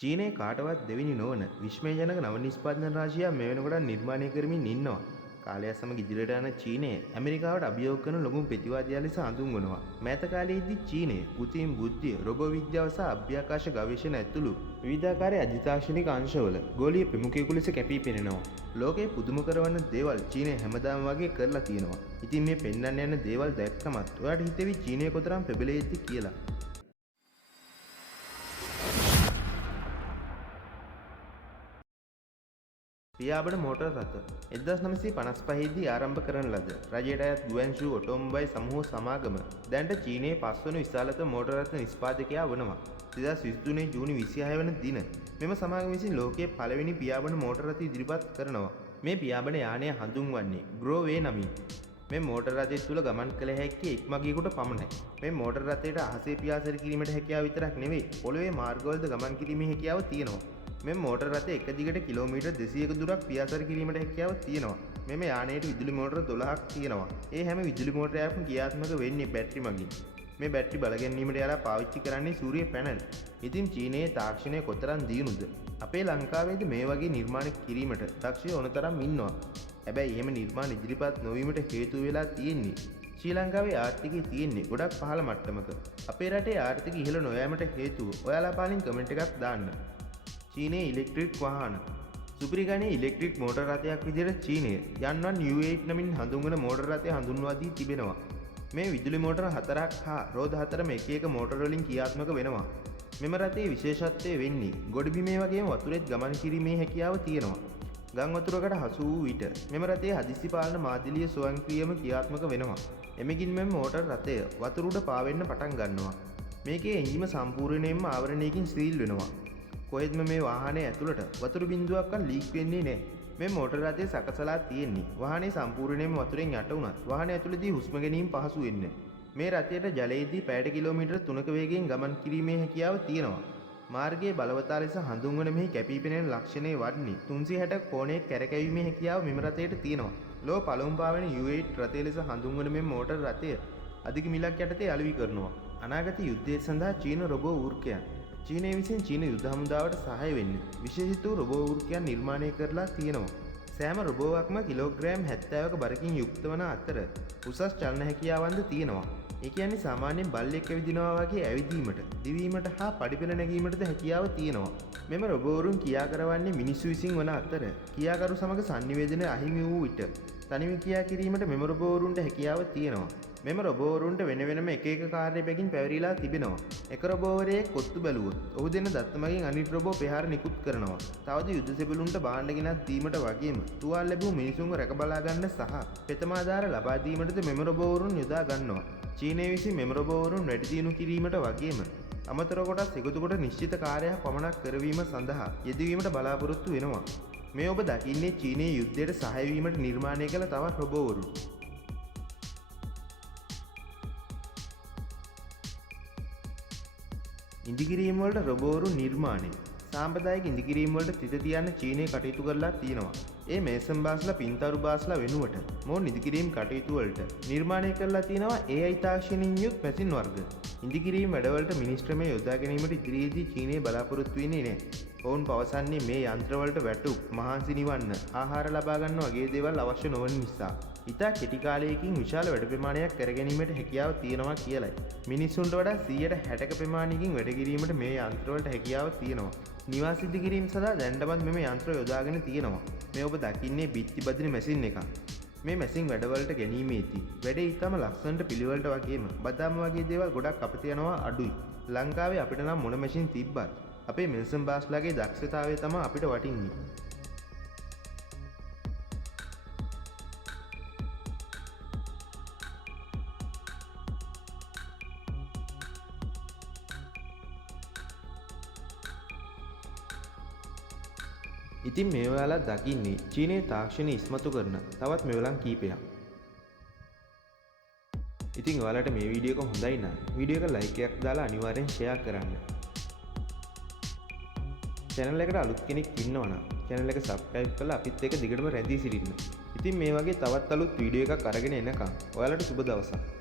චීනයේ කාටවත් දෙවෙනි නොවන විශ්මයජනක නව නිෂ්පාදන රාශියක් මේ වෙනකොට නිර්මාණය කරමින් ඉන්නවා. කාලය සමග ඉදිරියට යන චීනය ඇමරිකාවට අභියෝග කරන ලොකුම ප්‍රතිවාදියා ලෙස හඳුන්වනවා. මෑත කාලයේදී චීනය කෘත්‍රිම බුද්ධිය, රොබෝ විද්‍යාව සහ අභ්‍යවකාශ ගවේෂණ ඇතුළු විවිධාකාර අධිතාක්ෂණික අංශවල ගෝලීය ප්‍රමුඛයෙකු ලෙස කැපී පෙනෙනවා. ලෝකයේ පුදුම කරවන දේවල් චීනය හැමදාම වගේ කරලා තියෙනවා. ඉතින් මේ පෙන්වන්න යන දේවල් දැක්කමත් ඔයාලට හිතෙවි චීනය කොතරම් පෙබළෙයිද කියලා. පියාඹන මෝටර් රථ 1955 දී ආරම්භ කරන ලද රජයට අයත් ගුවන්ෂූ ඔටෝමොබයිල් සමූහ සමාගම දැනට චීනයේ පස්වන විශාලතම මෝටර් රථ නිෂ්පාදකයා වනවා. 2023 ජූනි 26 වන දින මෙම සමාගම විසින් ලෝකයේ පළවෙනි පියාඹන මෝටර් රථ ඉදිරිපත් කරනවා. මේ පියාඹන යානය හඳුන්වන්නේ ග්‍රෝවේ නමින්. මේ මෝටර් රථය තුළ ගමන් කළ හැකි එක්මගියෙකුට පමණයි. මේ මෝටර් රථයට අහසේ පියාසර කිරීමට හැකියාව විතරක් නෙවෙයි පොළොවේ මාර්ගවලද ගමන් කිරීමේ හැකියාව තියෙනවා. මේ මෝටර් රථය එක දිගට කිලෝමීටර් 200ක දුරක් පියාසර කිරීමට හැකියාව තියෙනවා. මෙම යානයට විදුලි මෝටර 12ක් තියෙනවා. ඒ හැම විදුලි මෝටරයක්ම ක්‍රියාත්මක වෙන්නේ බැටරි මගින්. මේ බැටරි බල ගැනීමට යාලා පාවිච්චි කරන්නේ සූර්ය පැනල්. ඉතින් චීනයේ තාක්ෂණය කොතරම් දියුණුද? අපේ ලංකාවේද මේ වගේ නිර්මාණ කිරීමට දක්ෂයෝ ඕනතරම් ඉන්නවා. හැබැයි එහෙම නිර්මාණ ඉදිරිපත් නොවීමට හේතු වෙලා තියෙන්නේ ශ්‍රී ලංකාවේ ආර්ථිකය තියෙන්නේ ගොඩක් පහළ මට්ටමක. අපේ රටේ ආර්ථිකය ඉහළ නොයෑමට හේතුව ඔයාලා පාලින් කමෙන්ට් එකක් දාන්න. චීනයේ ඉලෙක්ට්‍රික් වාහන සුපිරිගණයේ ඉලෙක්ට්‍රික් මෝටර් රථයක් විදිහට චීනය යන්වන් U8 නමින් හඳුන්වන මෝටර් රථය හඳුන්වා දී තිබෙනවා. මේ විදුලි මෝටර 4ක් හා රෝද 4ම එක එක මෝටර වලින් ක්‍රියාත්මක වෙනවා. මෙම රථයේ විශේෂත්වය වෙන්නේ ගොඩබිමේ වගේම වතුරෙත් ගමන් කිරීමේ හැකියාව තියෙනවා. ගම් වතුරකට හසු වූ විට මෙම රථයේ හදිසි පාලන මාදිලිය ස්වයංක්‍රීයව ක්‍රියාත්මක වෙනවා. එමගින් මෙම මෝටර් රථය වතුර උඩ පාවෙන්න පටන් ගන්නවා. මේකේ එන්ජිම සම්පූර්ණයෙන්ම ආවරණයකින් සීල් වෙනවා. කොහෙත්ම මේ වාහනේ ඇතුළට වතුර බිඳුවක්වත් ලීක් වෙන්නේ නැහැ. මේ මෝටර් රථය සකසලා තියෙන්නේ වාහනේ සම්පූර්ණයෙන්ම වතුරෙන් යට වුණත් වාහනේ ඇතුළතදී හුස්ම ගැනීම පහසු වෙන්නේ. මේ රථයට ජලයේදී පැයට කිලෝමීටර් 3ක වේගයෙන් ගමන් කිරීමේ හැකියාව තියෙනවා. මාර්ගයේ බලවතා ලෙස හඳුන්වන මෙහි කැපිපෙනෙන ලක්ෂණය වන්නේ 360 කෝණයක කැරකැවීමේ හැකියාව මෙම රථයට තියෙනවා. ලෝක පළමු පාවෙන U8 රථය ලෙස හඳුන්වන මේ මෝටර් රථය අධික මිලක් යටතේ අලෙවි කරනවා. අනාගත යුද්ධය සඳහා චීන රොබෝ වෘකයන් චීනය විසින් චීන යුද හමුදාවට සහාය වෙන්න විශේෂිත වූ රොබෝ වෘකයන් නිර්මාණය කරලා තියෙනවා. සෑම රොබෝවක්ම කිලෝග්‍රෑම් 70ක බරකින් යුක්ත වන අතර උසස් චලන හැකියාවන්ද තියෙනවා. ඒ කියන්නේ සාමාන්‍යයෙන් බල්ලෙක් ඇවිදිනවා වගේ ඇවිදීමට, දිවීමට හා පඩිපෙළ නැගීමටද හැකියාව තියෙනවා. මෙම රොබෝවරුන් ක්‍රියා කරවන්නේ මිනිස්සු විසින් වන අතර ක්‍රියාකරු සමග සංනිවේදනය අහිමි වූ විට තනිව ක්‍රියා කිරීමට මෙම රොබෝවරුන්ට හැකියාව තියෙනවා. මෙම රොබෝවරුන්ට වෙන වෙනම එක එක කාර්ය පැකින් පැවරිලා තිබෙනවා. එක රොබෝවරයෙක් කොත්තු බැලුවොත් ඔහු දෙන දත්ත මගින් අනිත් රොබෝ ප්‍රහාර නිකුත් කරනවා. තවද යුද සෙබළුන්ට භාණ්ඩ ගෙනත් දීමට වගේම තුවාල ලැබූ මිනිසුන්ව රැක බලා ගන්න සහ පෙතමාදාර ලබා දීමටද මෙම රොබෝවරුන් යොදා ගන්නවා. චීනය විසින් මෙම රොබෝවරුන් වැඩි දියුණු කිරීමට වගේම අමතර කොටස් එකතු කොට නිශ්චිත කාර්යයක් පමණක් කරවීම සඳහා යෙදවීමට බලාපොරොත්තු වෙනවා. මේ ඔබ දකින්නේ චීනයේ යුද්ධයට සහාය වීමට නිර්මාණය කළ තවත් රොබෝවරුන්. ඉදිකිරීම් වලට රොබෝවරුන් නිර්මාණය. සාම්ප්‍රදායික ඉදිකිරීම් වලට තිත තියන්න චීනය කටයුතු කරලා තියෙනවා. ඒ මේසන් බාස්ලා පින්තරු බාස්ලා වෙනුවට මොවුන් ඉදිකිරීම් කටයුතු වලට නිර්මාණය කරලා තියෙනවා AI තාක්ෂණින් යුත් මැෂින් වර්ග. ඉදිකිරීම් වැඩවලට මිනිස්ත්‍රමය යොදා ගැනීමට ඉදිරියේදී චීනය බලාපොරොත්තු වෙන්නේ නැහැ. ඔවුන් පවසන්නේ මේ යන්ත්‍රවලට වැටුප්, මහන්සි නිවන්න, ආහාර ලබා ගන්න වගේ දේවල් අවශ්‍ය නොවන නිසා. ඉතා කෙටි කාලයකින් විශාල වැඩ ප්‍රමාණයක් කර ගැනීමට හැකියාව තියෙනවා කියලයි. මිනිස්සුන්ට වඩා 160ක ප්‍රමාණයකින් වැඩ කිරීමට මේ යන්ත්‍රවලට හැකියාව තියෙනවා. නිවාස ඉදිකිරීම සඳහා දැනටමත් මෙම යන්ත්‍ර යොදාගෙන තියෙනවා. මේ ඔබ දකින්නේ බිත්ති බදින මැෂින් එකක්. මේ මැෂින් වැඩවලට ගැනීමේදී වැඩේ ඉතාම ලස්සනට පිළිවෙලට වගේම බදාම වගේ දේවල් ගොඩක් අපිට යනවා අඩුයි. ලංකාවේ අපිට නම් මොන මැෂින් තිබ්බත් අපේ මෙන්සන් බාස්ලාගේ දක්ෂතාවය තමයි අපිට වටින්නේ. ඉතින් මේ ඔයාලා දකින්නේ චීනයේ තාක්ෂණය ඉස්මතු කරන තවත් මෙවලම් කීපයක්. ඉතින් ඔයාලට මේ වීඩියෝ එක හොඳයි නම් වීඩියෝ එක ලයික් එකක් දාලා අනිවාර්යෙන් ෂෙයා කරන්න. channel එකට අලුත් කෙනෙක් ඉන්නවා නම් channel එක subscribe කරලා අපිත් එක්ක දිගටම රැඳී සිටින්න. ඉතින් මේ වගේ තවත් අලුත් වීඩියෝ එකක් අරගෙන එනකම් ඔයාලට සුබ දවසක්.